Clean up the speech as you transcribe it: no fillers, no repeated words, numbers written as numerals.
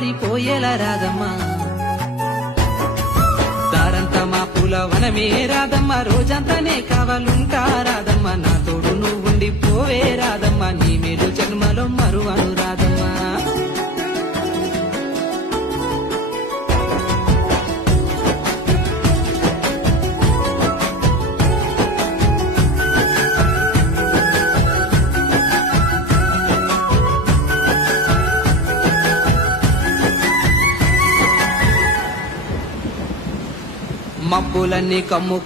తెల్లారిపోయేల రాదమ్మా దారంతా మా పూల వనమే రాదమ్మా రోజంతానే కావాలుంటా రాదమ్మా నా తోడు నువ్వుండి పోవే రాదమ్మా నీ మేలు జన్మలో మరువను రాదమ్మా మబ్బులన్నీ కమ్ము